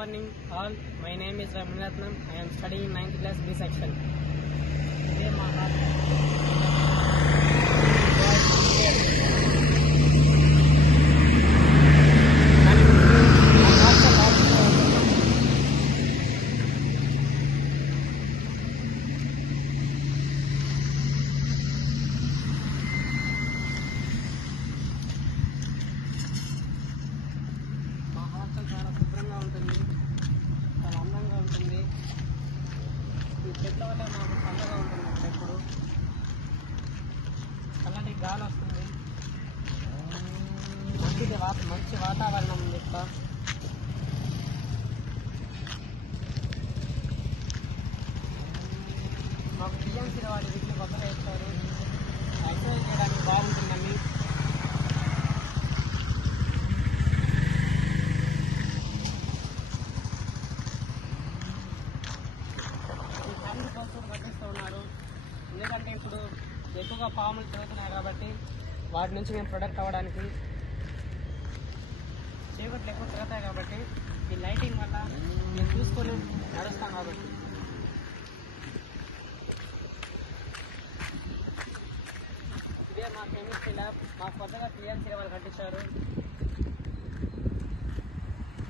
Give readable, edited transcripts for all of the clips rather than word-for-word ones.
morning all. My name is Ramanatnam. I am studying in 9th class B section. Today my చాలా శుభ్రంగా ఉంటుంది, చాలా అందంగా ఉంటుంది. ఈ చెట్ల వల్ల మాకు చల్లగా ఉంటుంది. ఎప్పుడు చల్లటి గాలి వస్తుంది, మంచి వాతావరణం ఉంది ఇక్కడ. మాకు టీఎంసీ వారి వీటిని కొత్తగా ఇస్తారు. ఎక్సర్సైజ్ చేయడానికి బాగుంటుందండి. కట్టిస్తూ ఉన్నారు, ఎందుకంటే ఇప్పుడు ఎక్కువగా పాములు తిరుగుతున్నాయి కాబట్టి వాటి నుంచి మేము ప్రొడక్ట్ అవ్వడానికి. చీకట్లు ఎక్కువ తిరుగుతాయి కాబట్టి ఈ లైటింగ్ వల్ల మేము చూసుకొని నడుస్తాం కాబట్టి. ఇదే మా కెమిస్ట్రీ ల్యాబ్. మాకు కొత్తగా టీఎంసీ వాళ్ళు కట్టించారు.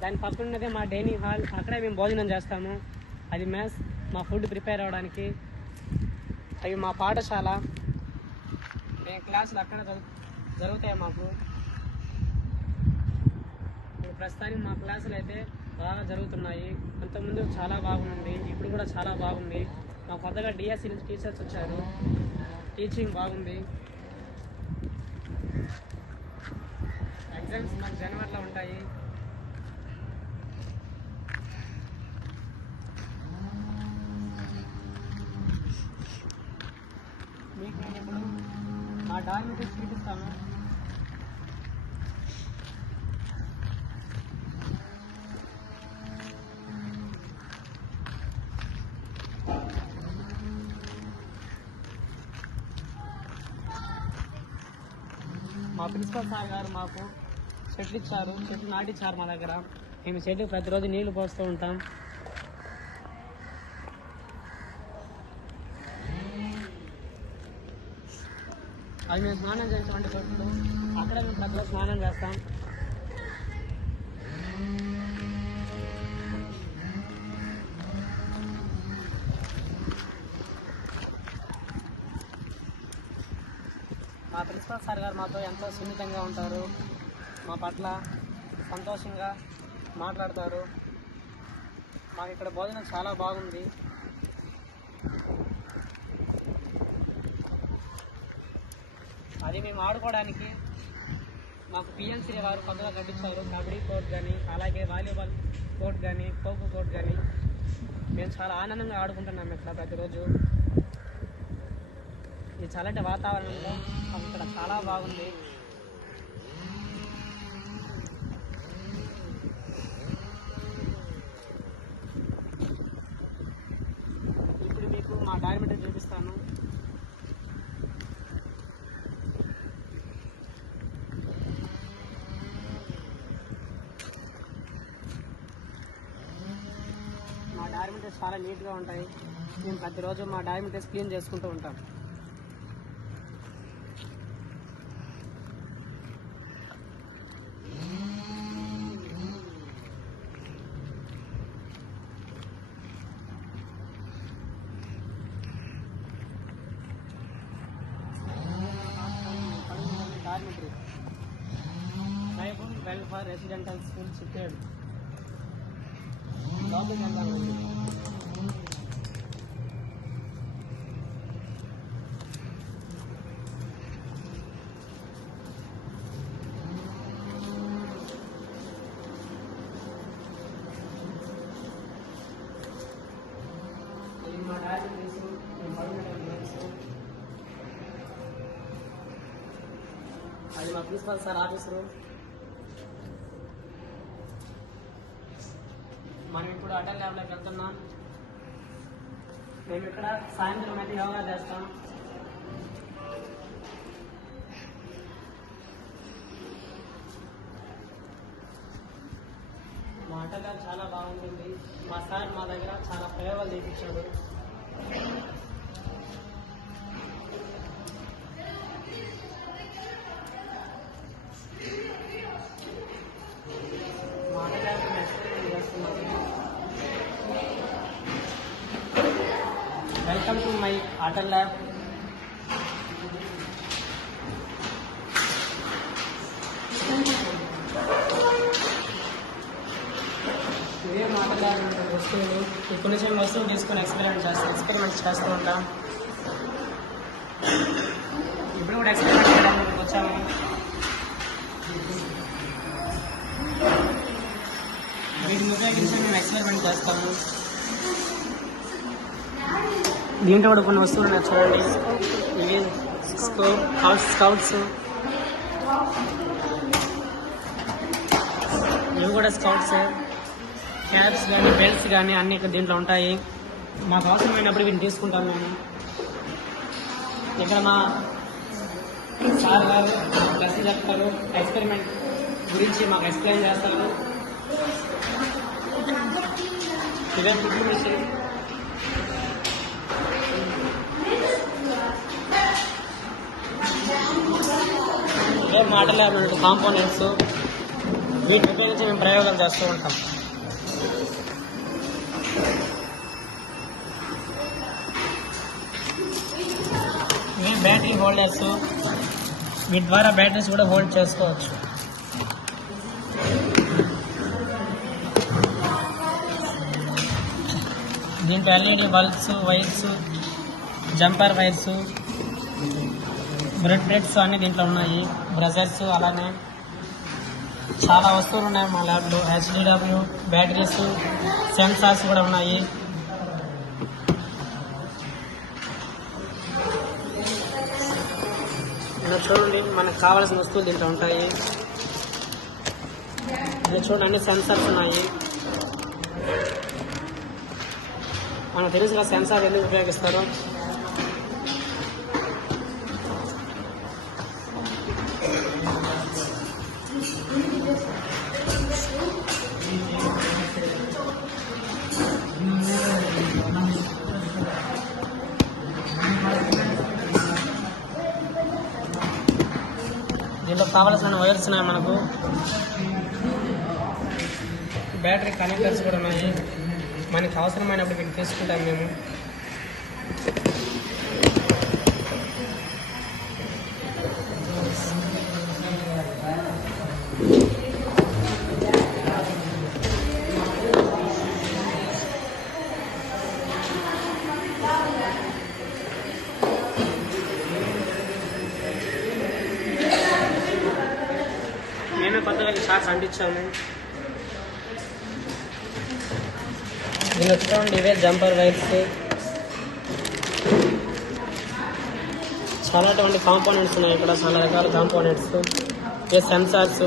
దాని పక్కనదే మా డైనింగ్ హాల్. అక్కడే మేము భోజనం చేస్తాము. అది మెస్, మా ఫుడ్ ప్రిపేర్ అవ్వడానికి. అవి మా పాఠశాల. మేము క్లాసులు అక్కడ జరుగుతాయి మాకు. ఇప్పుడు ప్రస్తుతానికి మా క్లాసులు అయితే బాగా జరుగుతున్నాయి. అంతకుముందు చాలా బాగుంది, ఇప్పుడు కూడా చాలా బాగుంది. మా కొత్తగా డిఎస్సి నుంచి టీచర్స్ వచ్చారు. టీచింగ్ బాగుంది. ఎగ్జామ్స్ మాకు జనవరిలో ఉంటాయి. మీకు నేను ఇప్పుడు మా డార్మిటరీస్ చూపిస్తాను. మా ప్రిన్సిపల్ సార్ గారు మాకు చెట్లు ఇచ్చారు, చెట్లు నాటించారు మా దగ్గర. మేము చెట్లు ప్రతిరోజు నీళ్లు పోస్తూ ఉంటాం. అవి మేము స్నానం చేసేటువంటి చెట్లు. అక్కడ మేము ప్రతిరోజు స్నానం చేస్తాం. మా ప్రిన్సిపల్ సార్ గారు మాతో ఎంతో సున్నితంగా ఉంటారు. మా పట్ల సంతోషంగా మాట్లాడతారు. మాకు ఇక్కడ భోజనం చాలా బాగుంది. అది మేము ఆడుకోవడానికి మాకు పిఎన్సీ వారు కొత్తగా కట్టించారు. కబడ్డీ కోర్ట్ కానీ, అలాగే వాలీబాల్ కోర్ట్ కానీ, ఖోఖో కోర్ట్ కానీ. మేము చాలా ఆనందంగా ఆడుకుంటున్నాము ఇక్కడ ప్రతిరోజు. ఈ చల్లటి వాతావరణంలో ఇక్కడ చాలా బాగుంది. ఇప్పుడు మీకు మా డార్మిటరీ చూపిస్తాను. మా డార్మిటరీస్ చాలా నీట్గా ఉంటాయి. మేము ప్రతిరోజు మా డార్మిటరీస్ క్లీన్ చేసుకుంటూ ఉంటాం. Dormitory tribal welfare residential school Chittedu. లోపలికి వెళ్తామండి. మా డార్మిటరీస్, మేము పడుకునే రూమ్స్. అది మా ప్రిన్సిపల్ సార్ ఆఫీస్ రూమ్. మనం ఇప్పుడు అటల్ ల్యాబ్లోకి వెళ్తున్నాం. మేము ఇక్కడ సాయంత్రం అయితే యోగా చేస్తాం. మా అటల్ ల్యాబ్ చాలా బాగుంది. బాగుంటుంది. మా సార్ మా దగ్గర చాలా ప్రయోగాలు చేయించాడు. మా ల్యాబ్ ఎక్స్పెరిమెంట్ చేస్తున్నాను. Welcome to my Atal lab. ఇదే ఆటల్ ల్యాబ్ వస్తువులు. ఇప్పుడు నుంచి వస్తువులు తీసుకొని ఎక్స్పెరిమెంట్ చేస్తూ ఉంటాం. ఇప్పుడు కూడా ఎక్స్పెరిమెంట్ చేయడానికి వచ్చాము. వీటిని ఉపయోగించి మేము ఎక్స్పెరిమెంట్ చేస్తాము. దీంట్లో కూడా కొన్ని వస్తువులు ఉన్నాయి చూడండి. ఇవి స్కౌట్స్, ఇవి కూడా స్కౌట్స్. క్యాప్స్ కానీ బెల్ట్స్ కానీ అన్ని దీంట్లో ఉంటాయి. మాకు అవసరమైనప్పుడు వీటిని తీసుకుంటాం మేము. ఇక్కడ మా సార్ గారు ప్లస్ చెప్తారు, ఎక్స్పెరిమెంట్ గురించి మాకు ఎక్స్ప్లెయిన్ చేస్తారు. ఇదే ఫుడ్ మిషన్. ఇదే మాటలు కాంపోనెంట్స్. వీటిని ఉపయోగించి మేము ప్రయోగాలు చేస్తూ ఉంటాం. ఇవి బ్యాటరీ హోల్డర్స్. వీటి ద్వారా బ్యాటరీస్ కూడా హోల్డ్ చేసుకోవచ్చు. దీంట్లో LED bulbs, wires, jumper wires, breads అన్నీ దీంట్లో ఉన్నాయి. బ్రజర్స్, అలానే చాలా వస్తువులు ఉన్నాయి మా ల్యాబ్లో. HDW బ్యాటరీస్, సెన్సార్స్ కూడా ఉన్నాయి. ఇలా చూడండి, మనకు కావాల్సిన వస్తువులు దీంట్లో ఉంటాయి. ఇలా చూడండి, అన్ని సెన్సార్స్ ఉన్నాయి. మనకు తెలుసుగా సెన్సార్ ఎందుకు ఉపయోగిస్తారో. దీంట్లో కావాల్సిన వైర్స్ ఉన్నాయి మనకు. బ్యాటరీ కనెక్టర్స్ కూడా ఉన్నాయి. మనకి అవసరమైనప్పుడు వీటిని తీసుకుంటాం మేము. మేమే కొత్తగా షార్ట్స్ అంటించాము. దీని చూడండి, ఇవే జంపర్ వైర్స్. చాలా కాంపోనెంట్స్ ఉన్నాయి ఇక్కడ, చాలా రకాల కాంపోనెంట్స్. ఇవే సెన్సార్స్.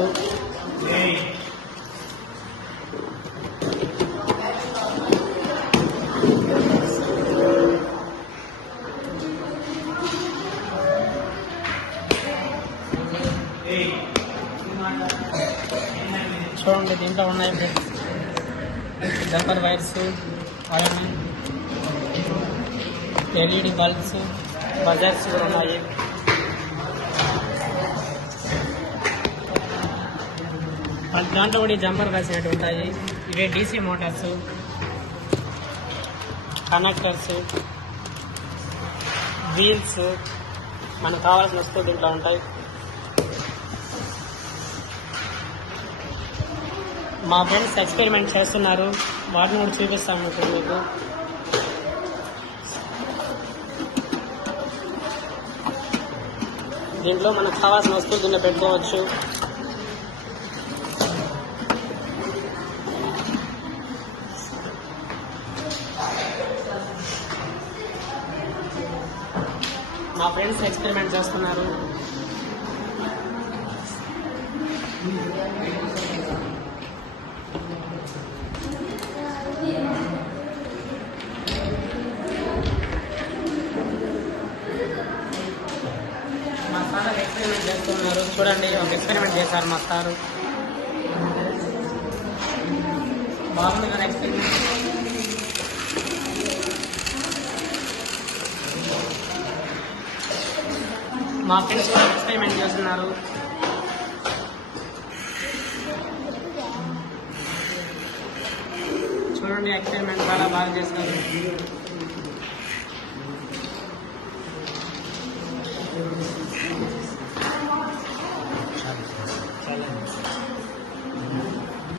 చూడండి, దీంట్లో ఉన్నాయి జంపర్ వైర్స్, అలానే ఎల్ఈడి బల్బ్స్, బజర్స్ కూడా ఉన్నాయి. దాంట్లో కూడా జంపర్ వైర్స్ అనేవి ఉంటాయి. ఇవే DC మోటార్స్, కనెక్టర్స్, వీల్స్. మనకు కావాల్సిన వస్తువులు దీంట్లో ఉంటాయి. మా ఫ్రెండ్స్ ఎక్స్పెరిమెంట్ చేస్తున్నారు, వాటిని కూడా చూపిస్తాము ఇప్పుడు మీకు. దీంట్లో మనకు కావాల్సిన వస్తువులు దీంట్లో పెట్టుకోవచ్చు. మా ఫ్రెండ్స్ ఎక్స్పెరిమెంట్ చేస్తున్నారు. మా సార్ ఎక్స్పెరిమెంట్ చేస్తున్నారు. చూడండి, ఒక ఎక్స్పెరిమెంట్ చేశారు మా సారు. బాగుంది కదా ఎక్స్పీరియన్స్. మా ఫ్రెండ్స్ కూడా ఎక్స్పెరిమెంట్ చేస్తున్నారు. చూడండి ఎక్స్పెరిమెంట్ చాలా బాగా చేస్తున్నారు.